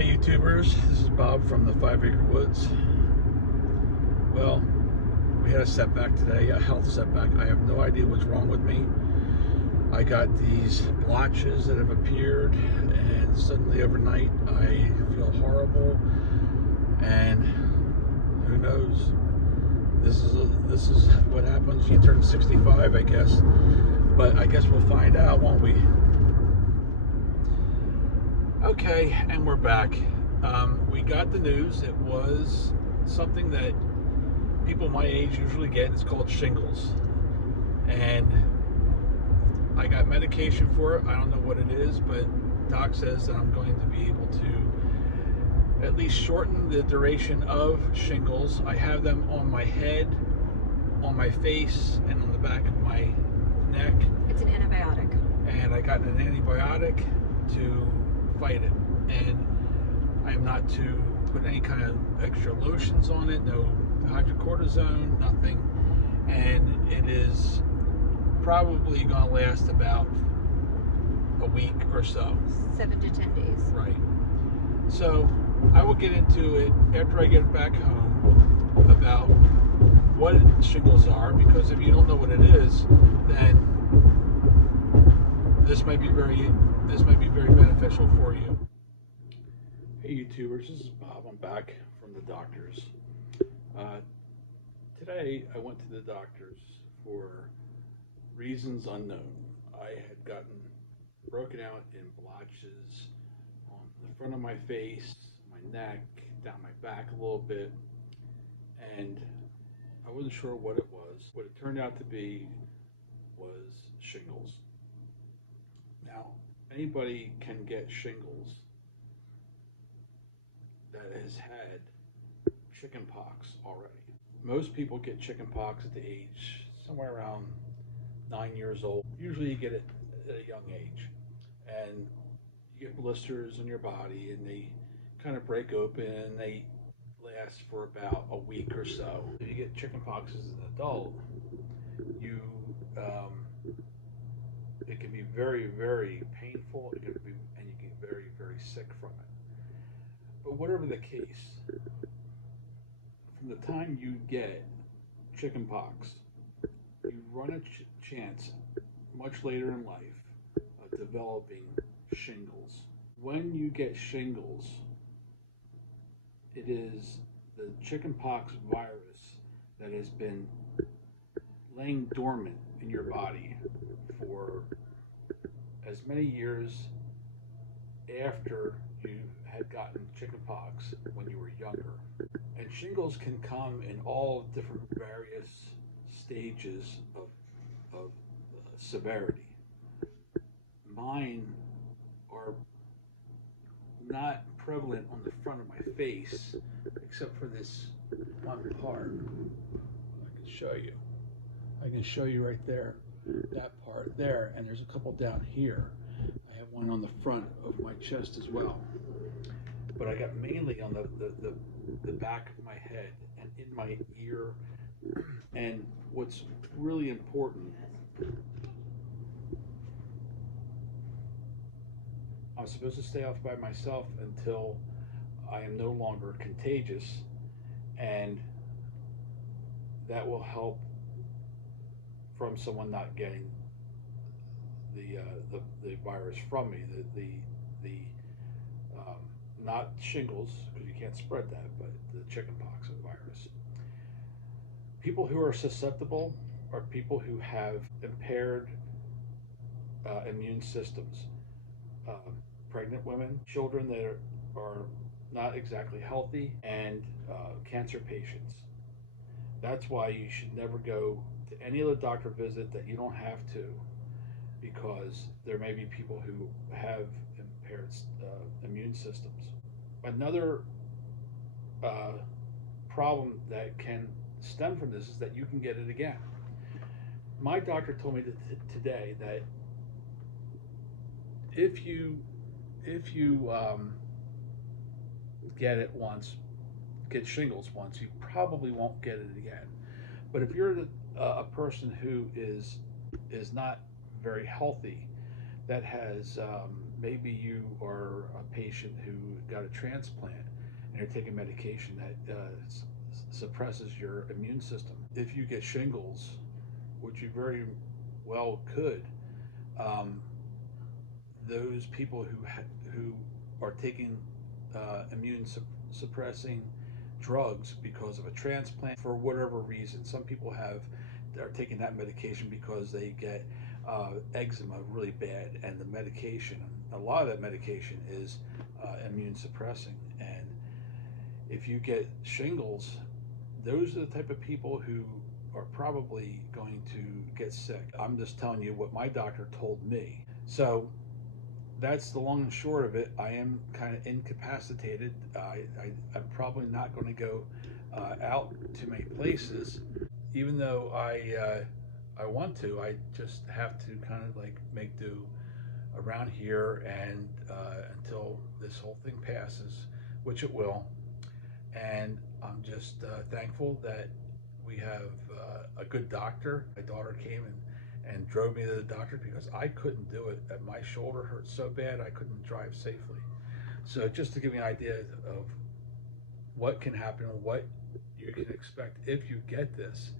Hey YouTubers, this is Bob from the 5 Acre Woods. Well, we had a setback today, a health setback. I have no idea what's wrong with me. I got these blotches that have appeared, and suddenly overnight I feel horrible, and who knows? This is what happens. You turn 65, I guess. But I guess we'll find out, won't we? Okay, and we're back. We got the news. It was something that people my age usually get. It's called shingles. And I got medication for it. I don't know what it is, but Doc says that I'm going to be able to at least shorten the duration of shingles. I have them on my head, on my face, and on the back of my neck. It's an antibiotic. And I got an antibiotic to fight it, and I am not to put any kind of extra lotions on it, no hydrocortisone, nothing, and it is probably going to last about a week or so. 7 to 10 days. Right. So I will get into it after I get back home about what shingles are, because if you don't know what it is, then this might be very beneficial for you. Hey YouTubers, this is Bob. I'm back from the doctors. Today I went to the doctors for reasons unknown. I had gotten broken out in blotches on the front of my face, my neck, down my back a little bit, and I wasn't sure what it was. What it turned out to be was shingles. Now, anybody can get shingles that has had chicken pox already. Most people get chicken pox at the age somewhere around 9 years old. Usually you get it at a young age, and you get blisters on your body, and they kind of break open, and they last for about a week or so. If you get chicken pox as an adult, it can be very, very painful. And you get very, very sick from it. But whatever the case, from the time you get chicken pox, you run a chance much later in life of developing shingles. When you get shingles, it is the chickenpox virus that has been laying dormant in your body for as many years after you had gotten chickenpox when you were younger. And shingles can come in all different various stages of severity. Mine are not prevalent on the front of my face, except for this one part. I can show you. I can show you right there, that part there, and there's a couple down here. I have one on the front of my chest as well. But I got mainly on the back of my head and in my ear. And what's really important, I'm supposed to stay off by myself until I am no longer contagious, and that will help from someone not getting the virus from me, not shingles, because you can't spread that, but the chickenpox virus. People who are susceptible are people who have impaired immune systems. Pregnant women, children that are not exactly healthy, and cancer patients. That's why you should never go to any other doctor visit that you don't have to, because there may be people who have impaired immune systems. Another problem that can stem from this is that you can get it again. My doctor told me today that if you get shingles once, you probably won't get it again. But if you're a person who is not very healthy, that has Maybe you are a patient who got a transplant and you're taking medication that suppresses your immune system. If you get shingles, which you very well could, um, those people who are taking immune suppressing drugs because of a transplant for whatever reason. Some people are taking that medication because they get eczema really bad, and the medication, a lot of that medication is immune suppressing. And if you get shingles, those are the type of people who are probably going to get sick. I'm just telling you what my doctor told me. So that's the long and short of it. I am kind of incapacitated. I'm probably not going to go out to many places, even though I want to. I just have to kind of like make do around here and until this whole thing passes, which it will. And I'm just thankful that we have a good doctor. My daughter came and drove me to the doctor because I couldn't do it. My shoulder hurt so bad I couldn't drive safely. So just to give you an idea of what can happen and what you can expect if you get this,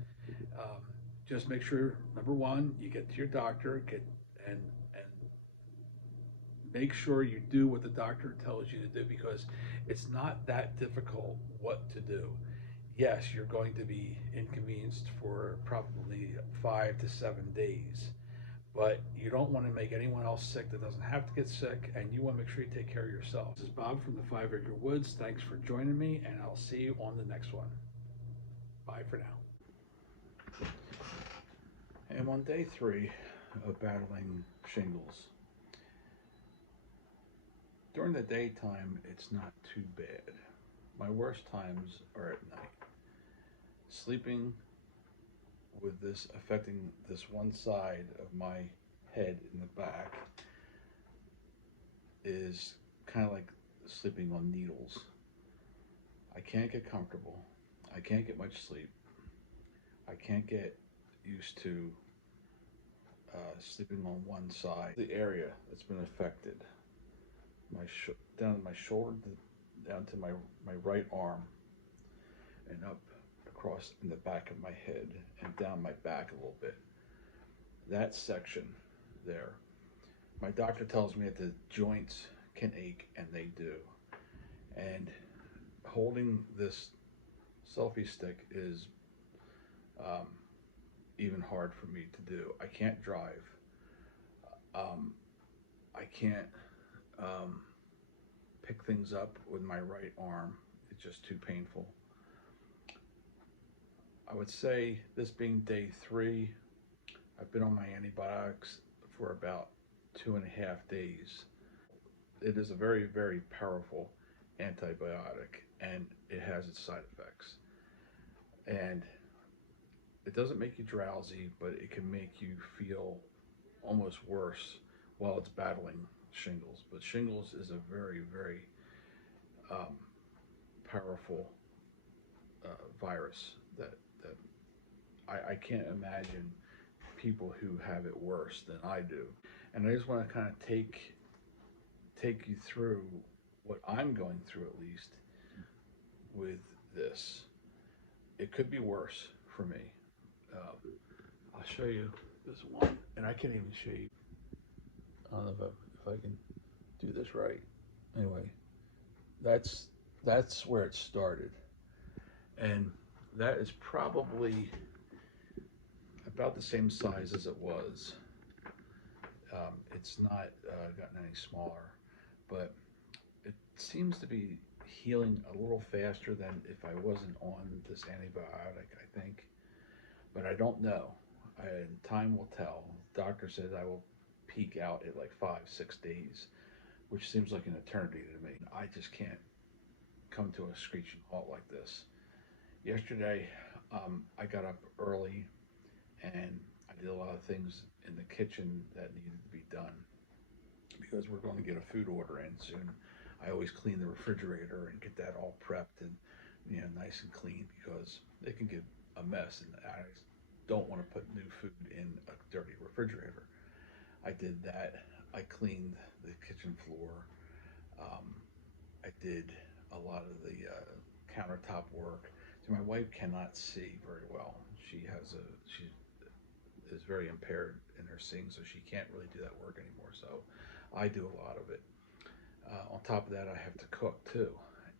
um, just make sure number one you get to your doctor, get and make sure you do what the doctor tells you to do because it's not that difficult what to do. Yes, you're going to be inconvenienced for probably 5 to 7 days, but you don't want to make anyone else sick that doesn't have to get sick, and you want to make sure you take care of yourself. This is Bob from the 5 Acre Woods. Thanks for joining me, and I'll see you on the next one. Bye for now. And on day 3 of battling shingles, during the daytime, it's not too bad. My worst times are at night. Sleeping with this affecting this one side of my head in the back is kind of like sleeping on needles. I can't get comfortable. I can't get much sleep. I can't get used to sleeping on one side. The area that's been affected, down to my shoulder, down to my right arm, and up across in the back of my head and down my back a little bit. That section there, my doctor tells me that the joints can ache, and they do. And holding this selfie stick is even hard for me to do. I can't drive. I can't pick things up with my right arm. It's just too painful. I would say this being day 3, I've been on my antibiotics for about 2.5 days. It is a very, very powerful antibiotic, and it has its side effects. And it doesn't make you drowsy, but it can make you feel almost worse while it's battling shingles. But shingles is a very, very powerful virus that I can't imagine people who have it worse than I do. And I just want to kind of take you through what I'm going through, at least with this. It could be worse for me. I'll show you this one, and I can't even show you. I don't know if I can do this right. Anyway, that's where it started, and that is probably about the same size as it was. It's not gotten any smaller, but it seems to be healing a little faster than if I wasn't on this antibiotic, I think. But I don't know. Time will tell. The doctor says I will peak out at like 5-6 days, which seems like an eternity to me. I just can't come to a screeching halt like this. Yesterday, I got up early and I did a lot of things in the kitchen that needed to be done because we're going to get a food order in soon. I always clean the refrigerator and get that all prepped and nice and clean because it can get a mess, and I don't want to put new food in a dirty refrigerator. I did that. I cleaned the kitchen floor. Um, I did a lot of the countertop work. So my wife cannot see very well. She is very impaired in her seeing, so she can't really do that work anymore. So I do a lot of it. On top of that, I have to cook too.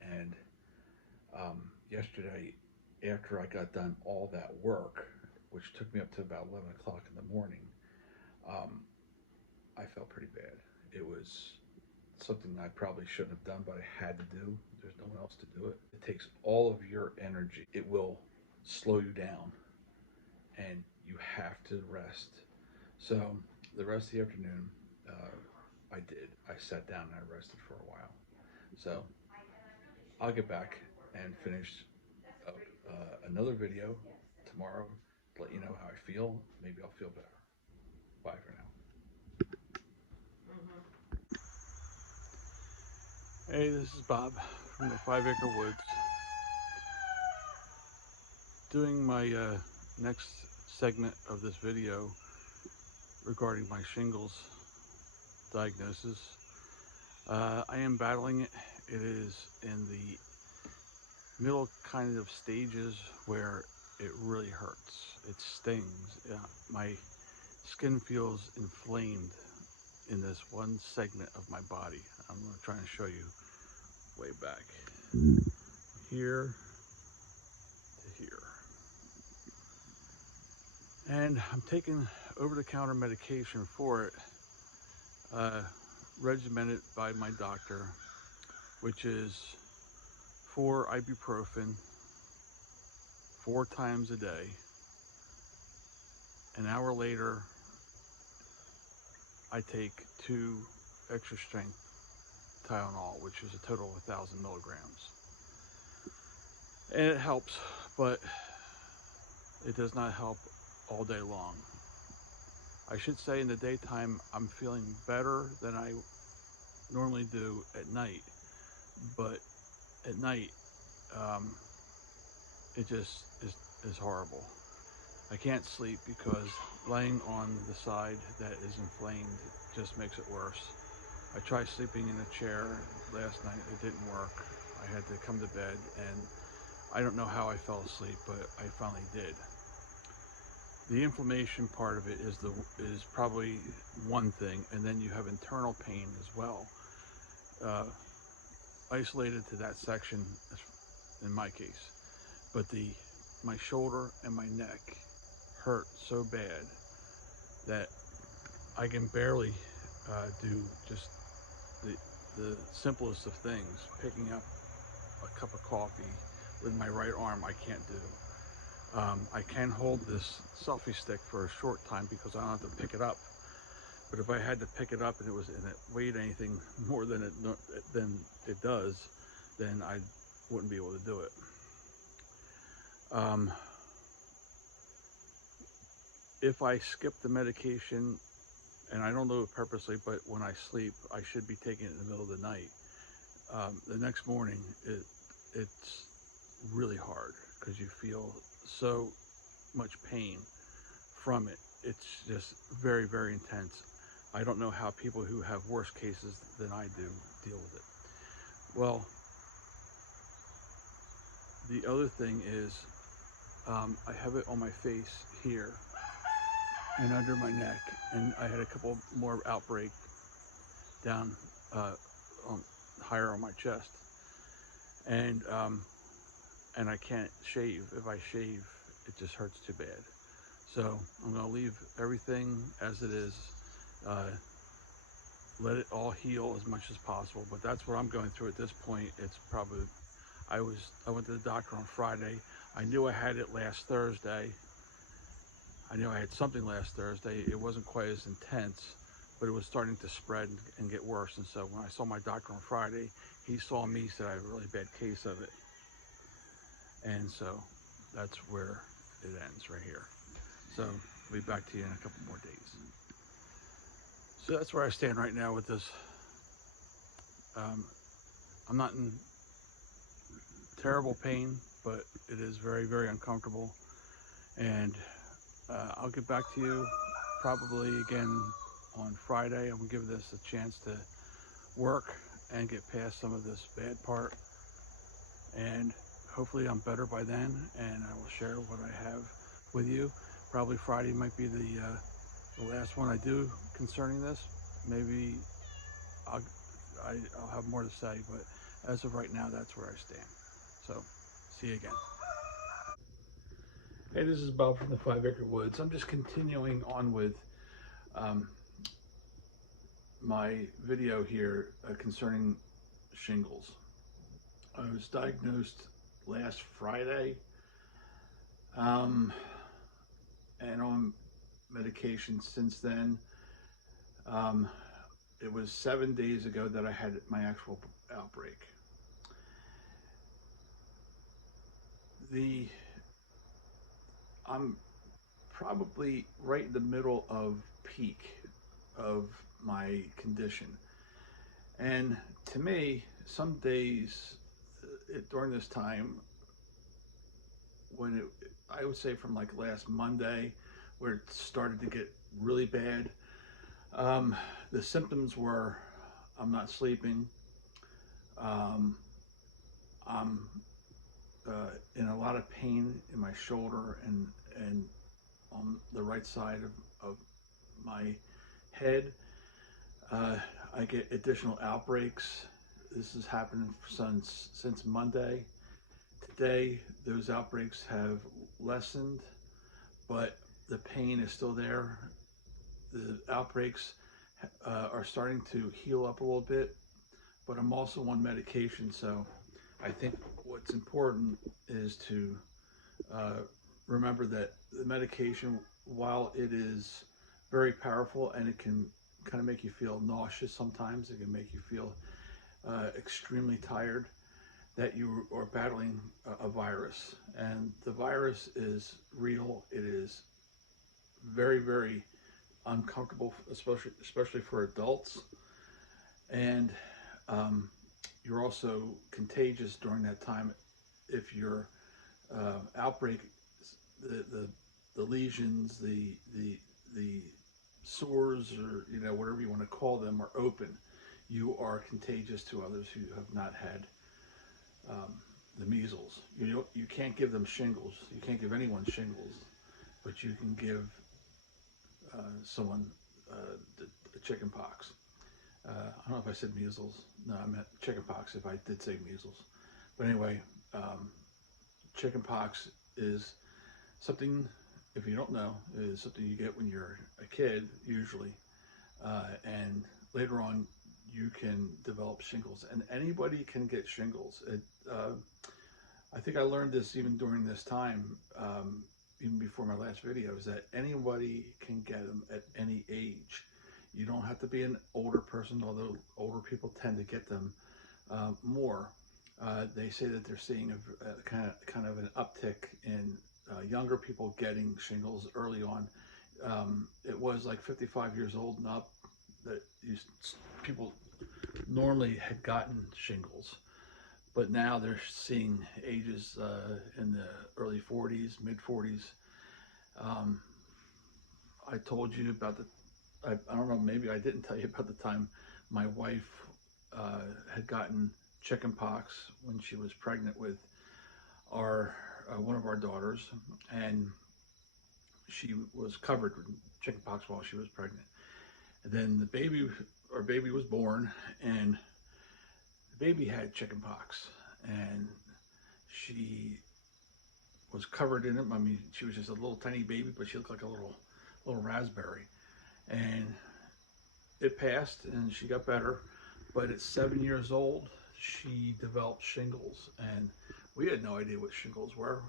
And yesterday, after I got done all that work, which took me up to about 11 o'clock in the morning, um, I felt pretty bad. It was something I probably shouldn't have done, but I had to do. There's no one else to do it. It takes all of your energy. It will slow you down, and you have to rest. So the rest of the afternoon, I did. I sat down and I rested for a while. So I'll get back and finish up another video tomorrow to let you know how I feel. Maybe I'll feel better. Bye for now. Hey, this is Bob from the 5 Acre Woods, doing my next segment of this video regarding my shingles diagnosis. I am battling it. It is in the middle kind of stages where it really hurts. It stings. My skin feels inflamed in this one segment of my body. I'm going to try and show you way back here to here. And I'm taking over-the-counter medication for it, regimented by my doctor, which is 4 ibuprofen 4 times a day. An hour later, I take 2 extra strength Tylenol, which is a total of 1,000 milligrams. And it helps, but it does not help all day long. I should say in the daytime, I'm feeling better than I normally do at night, but at night, it just is horrible. I can't sleep because laying on the side that is inflamed just makes it worse. I tried sleeping in a chair last night. It didn't work. I had to come to bed, and I don't know how I fell asleep, but I finally did. The inflammation part of it is probably one thing, and then you have internal pain as well, isolated to that section in my case. But my shoulder and my neck hurt so bad that I can barely do just the simplest of things. Picking up a cup of coffee with my right arm, I can't do. I can hold this selfie stick for a short time because I don't have to pick it up. But if I had to pick it up and it weighed anything more than it does, then I wouldn't be able to do it. If I skip the medication, and I don't do it purposely, but when I sleep, I should be taking it in the middle of the night. The next morning, it's really hard because you feel so much pain from it. It's just very, very intense. I don't know how people who have worse cases than I do deal with it. Well, the other thing is I have it on my face here and under my neck, and I had a couple more outbreak down higher on my chest, and I can't shave. If I shave, it just hurts too bad. So I'm going to leave everything as it is, let it all heal as much as possible. But that's what I'm going through at this point. It's probably, I went to the doctor on Friday. I knew I had it last Thursday. I knew I had something last Thursday. It wasn't quite as intense, but it was starting to spread and get worse. And so when I saw my doctor on Friday, he saw me, said I have a really bad case of it. And so that's where it ends right here. So I'll be back to you in a couple more days. So that's where I stand right now with this. I'm not in terrible pain, but it is very, very uncomfortable. And I'll get back to you probably again on Friday. I'm gonna give this a chance to work and get past some of this bad part, and hopefully I'm better by then, and I will share what I have with you. Probably Friday might be the last one I do concerning this. Maybe I'll, I'll have more to say, but as of right now, that's where I stand. So, see you again. Hey, this is Bob from the 5 Acre Woods. I'm just continuing on with um, my video here concerning shingles. I was diagnosed last Friday and on medication since then. Um, it was 7 days ago that I had my actual outbreak. I'm probably right in the middle of peak of my condition. And to me, some days during this time, I would say from like last Monday, where it started to get really bad, the symptoms were I'm not sleeping, um, I'm in a lot of pain in my shoulder and on the right side of my head. I get additional outbreaks. This has happened since Monday. Today, those outbreaks have lessened, but the pain is still there. The outbreaks are starting to heal up a little bit, but I'm also on medication. So I think what's important is to remember that the medication, while it is very powerful and it can kind of make you feel nauseous sometimes, it can make you feel extremely tired, that you are battling a virus. And the virus is real. It is very, very uncomfortable, especially for adults. And you're also contagious during that time if your outbreak, the lesions, the sores, or whatever you want to call them, are open. You are contagious to others who have not had the measles. You can't give them shingles. You can't give anyone shingles, but you can give someone the chicken pox. I don't know if I said measles. No, I meant chicken pox if I did say measles. But anyway, chicken pox is something, if you don't know, is something you get when you're a kid, usually. And later on, you can develop shingles. And anybody can get shingles. I think I learned this even during this time, even before my last video, is that anybody can get them at any age. You don't have to be an older person, although older people tend to get them more. They say that they're seeing a kind of an uptick in younger people getting shingles early on. It was like 55 years old and up that people normally had gotten shingles, but now they're seeing ages in the early 40s, mid 40s. I told you about I don't know, maybe I didn't tell you about the time my wife had gotten chicken pox when she was pregnant with one of our daughters, and she was covered with chicken pox while she was pregnant. And then our baby was born, and the baby had chicken pox, and she was covered in it. I mean, she was just a little tiny baby, but she looked like a little raspberry. And it passed, and she got better. But at 7 years old, she developed shingles, and we had no idea what shingles were.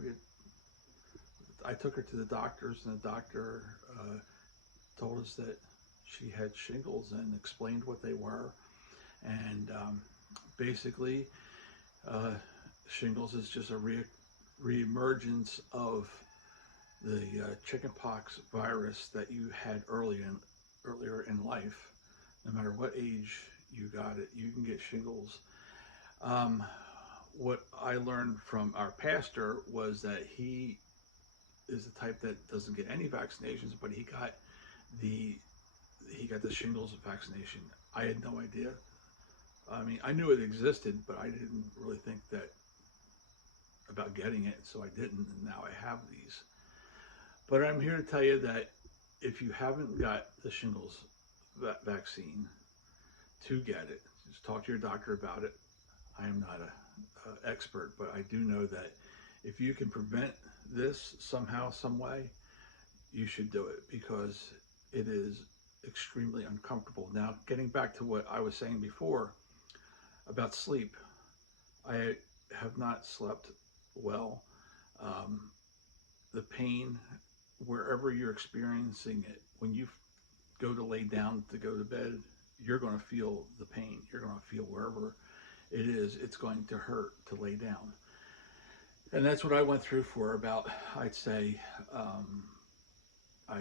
I took her to the doctors, and the doctor told us that she had shingles and explained what they were. And basically, shingles is just a reemergence of the chickenpox virus that you had earlier in life. No matter what age you got it, you can get shingles. What I learned from our pastor was that he is the type that doesn't get any vaccinations, but he got the he got the shingles vaccination. I had no idea. I mean, I knew it existed, but I didn't really think that about getting it, so I didn't, and now I have these. But I'm here to tell you that if you haven't got the shingles vaccine, to get it, just talk to your doctor about it. I am not a expert, but I do know that if you can prevent this somehow, some way, you should do it because it is extremely uncomfortable. Now, getting back to what I was saying before about sleep, I have not slept well. Um, the pain, wherever you're experiencing it, when you go to lay down to go to bed, you're going to feel the pain. You're going to feel wherever it is, it's going to hurt to lay down. And that's what I went through for about, I'd say, I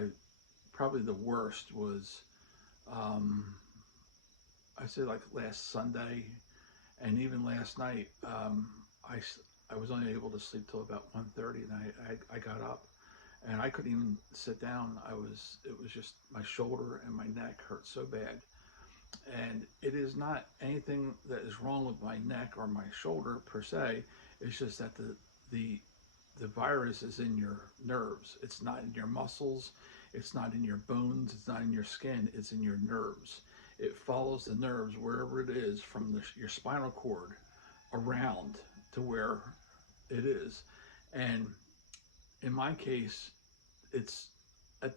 probably the worst was, um, I say like last Sunday, and even last night. I was only able to sleep till about 1:30, and I got up, and I couldn't even sit down. It was just my shoulder and my neck hurt so bad, and it is not anything that is wrong with my neck or my shoulder per se. It's just that the the virus is in your nerves. It's not in your muscles. It's not in your bones. It's not in your skin. It's in your nerves. It follows the nerves wherever it is from your spinal cord around to where it is. And in my case, it's at,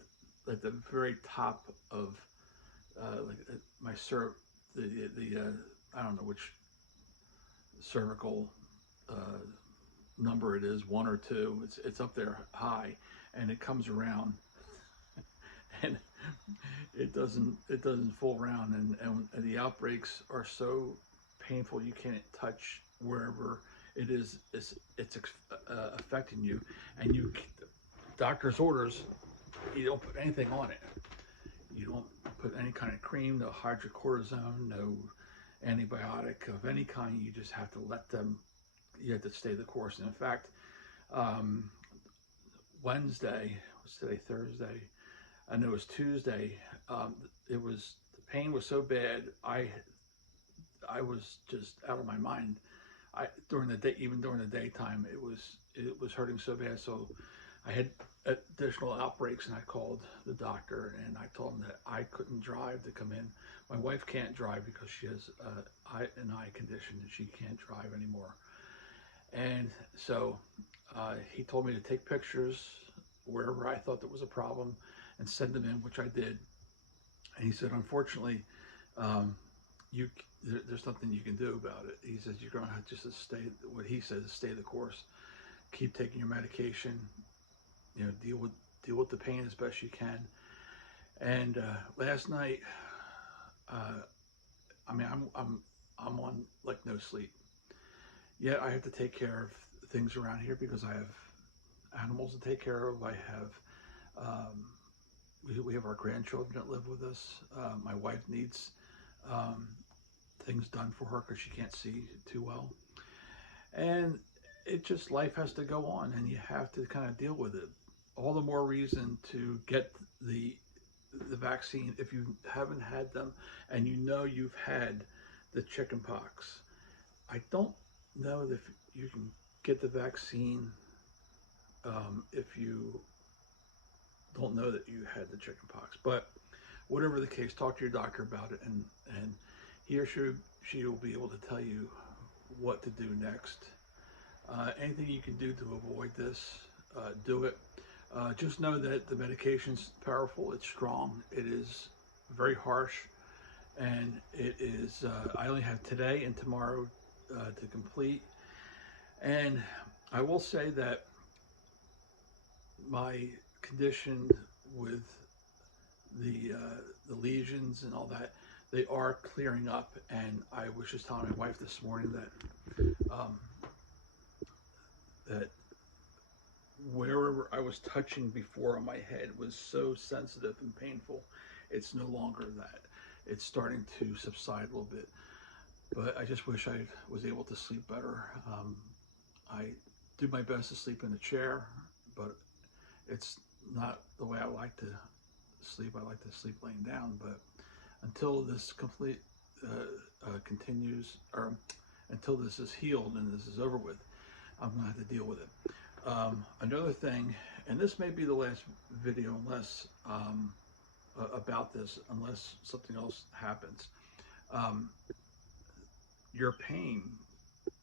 at the very top of like my I don't know which cervical uh, number it is, one or two. It's up there high, and it comes around, and it doesn't fool around, and the outbreaks are so painful you can't touch wherever it is. It's affecting you, and you doctor's orders. You don't put anything on it. You don't put any kind of cream, no hydrocortisone, no antibiotic of any kind. You just have to let them. You have to stay the course. And in fact, um, Wednesday, was today Thursday? I know it was Tuesday. It was the pain was so bad. I was just out of my mind. I during the day, even during the daytime, it was hurting so bad. So I had additional outbreaks, and I called the doctor, and I told him that I couldn't drive to come in. My wife can't drive because she has an eye condition, and she can't drive anymore. And so he told me to take pictures wherever I thought there was a problem and send them in, which I did. And he said, unfortunately, um, there's nothing you can do about it. He says you're going to have just to stay. What he says is stay the course, keep taking your medication, deal with the pain as best you can. And last night, I mean, I'm on like no sleep. Yet I have to take care of things around here because I have animals to take care of. I have we have our grandchildren that live with us. My wife needs um, things done for her because she can't see too well, and it just life has to go on, and you have to kind of deal with it. All the more reason to get the the vaccine if you haven't had them and you know you've had the chicken pox. I don't know if you can get the vaccine if you don't know that you had the chicken pox. But whatever the case, talk to your doctor about it, and he or she will be able to tell you what to do next. Anything you can do to avoid this, do it. Just know that the medication's powerful. It's strong. It is very harsh, and it is. I only have today and tomorrow to complete. And I will say that my condition with the lesions and all that, they are clearing up. And I was just telling my wife this morning that wherever I was touching before on my head was so sensitive and painful. It's no longer that. It's starting to subside a little bit. But I just wish I was able to sleep better. I do my best to sleep in a chair, but it's not the way I like to to sleep, I like to sleep laying down. But until this continues, or until this is healed and this is over with, I'm gonna have to deal with it. Another thing, and this may be the last video unless about this, unless something else happens. Um, your pain,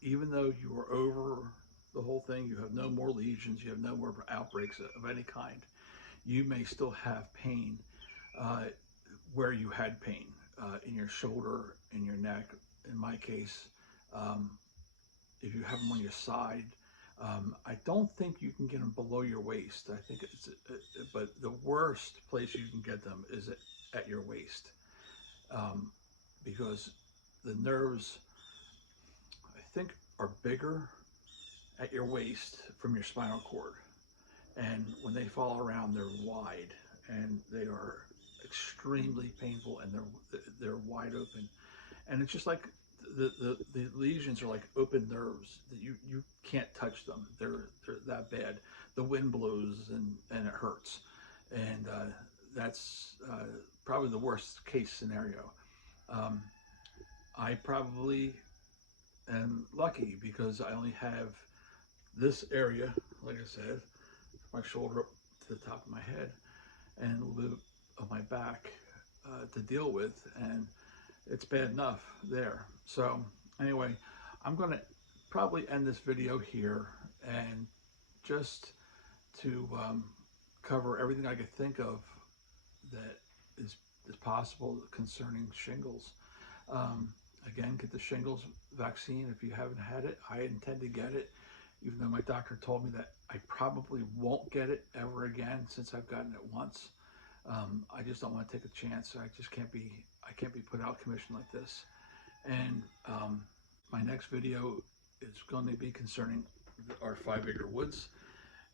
even though you are over the whole thing, you have no more lesions, you have no more outbreaks of any kind, you may still have pain uh, where you had pain in your shoulder, in your neck. In my case, um, if you have them on your side, I don't think you can get them below your waist. I think but the worst place you can get them is at your waist, because the nerves, I think, are bigger at your waist from your spinal cord. And when they fall around, they're wide and they are extremely painful, and they're wide open. And it's just like the lesions are like open nerves that you can't touch them. They're that bad. The wind blows and it hurts, and that's probably the worst case scenario. Um, I probably am lucky because I only have this area, like I said, my shoulder up to the top of my head, and a little bit of my back to deal with, and it's bad enough there. So anyway, I'm going to probably end this video here, and just to cover everything I could think of that is possible concerning shingles. Again, get the shingles vaccine if you haven't had it. I intend to get it, even though my doctor told me that I probably won't get it ever again since I've gotten it once. I just don't want to take a chance. I can't be put out of commission like this. And my next video is going to be concerning our 5-acre woods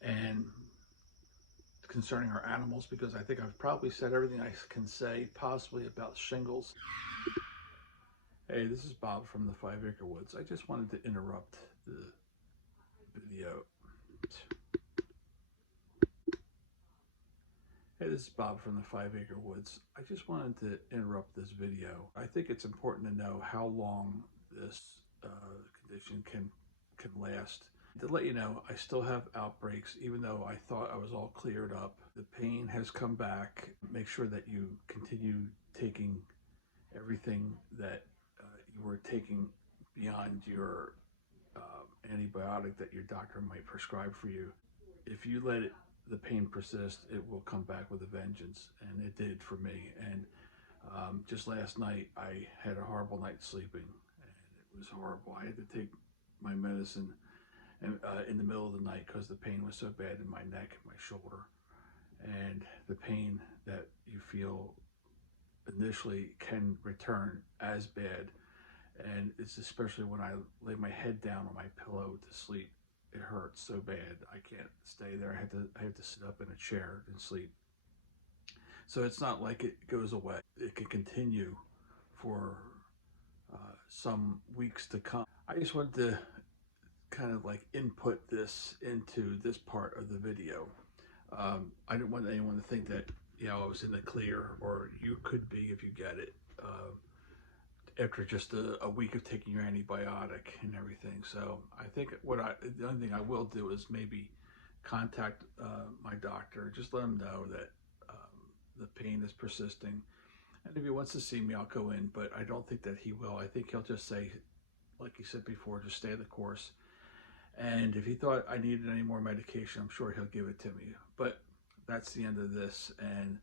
and concerning our animals, because I think I've probably said everything I can say possibly about shingles. Hey, this is Bob from the 5-acre woods. I just wanted to interrupt the video. Hey, this is Bob from the 5-acre woods. I just wanted to interrupt this video. I think it's important to know how long this condition can last. To let you know, I still have outbreaks, even though I thought I was all cleared up. The pain has come back. Make sure that you continue taking everything that you were taking beyond your antibiotic that your doctor might prescribe for you. If you let the pain persist, it will come back with a vengeance, and it did for me. And just last night, I had a horrible night sleeping, and it was horrible. I had to take my medicine in the middle of the night because the pain was so bad in my neck and my shoulder. And the pain that you feel initially can return as bad, and it's especially when I lay my head down on my pillow to sleep. It hurts so bad. I can't stay there. I have to sit up in a chair and sleep. So it's not like it goes away. It can continue for some weeks to come. I just wanted to kind of like input this into this part of the video. I didn't want anyone to think that, you know, I was in the clear, or you could be if you get it. After just a week of taking your antibiotic and everything. So I think the only thing I will do is maybe contact my doctor, just let him know that the pain is persisting. And if he wants to see me, I'll go in, but I don't think that he will. I think he'll just say, like he said before, just stay the course. And if he thought I needed any more medication, I'm sure he'll give it to me. But that's the end of this, and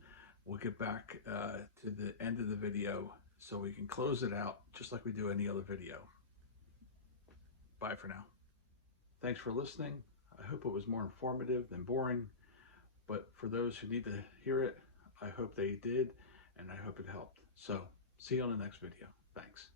we'll get back to the end of the video so we can close it out just like we do any other video. Bye for now. Thanks for listening. I hope it was more informative than boring, but for those who need to hear it, I hope they did, and I hope it helped. So see you on the next video. Thanks.